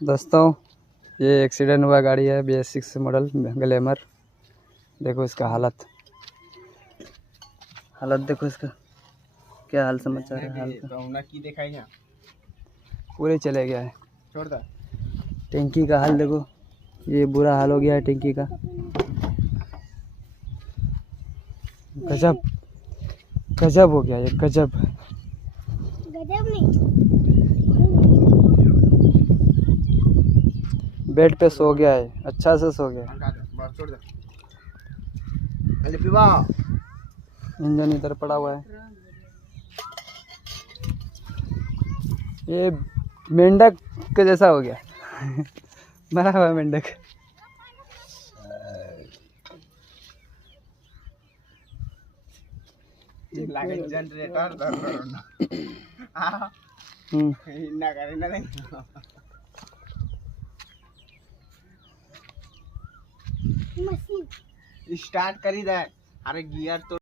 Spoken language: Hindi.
दोस्तों ये एक्सीडेंट हुआ गाड़ी है BS6 मॉडल ग्लैमर। देखो इसका हालत देखो इसका क्या हाल समाचार है। हाल का पूरे चले गया है। टैंकी का हाल देखो, ये बुरा हाल हो गया है टैंकी का। गजब गजब हो गया ये, गजब नहीं। बेड पे सो गया है, अच्छा से सो गया। इंजन इधर पड़ा हुआ है। ये मेंढक के जैसा हो गया मरा हुआ मेंढक। स्टार्ट करी दे, अरे गियर तो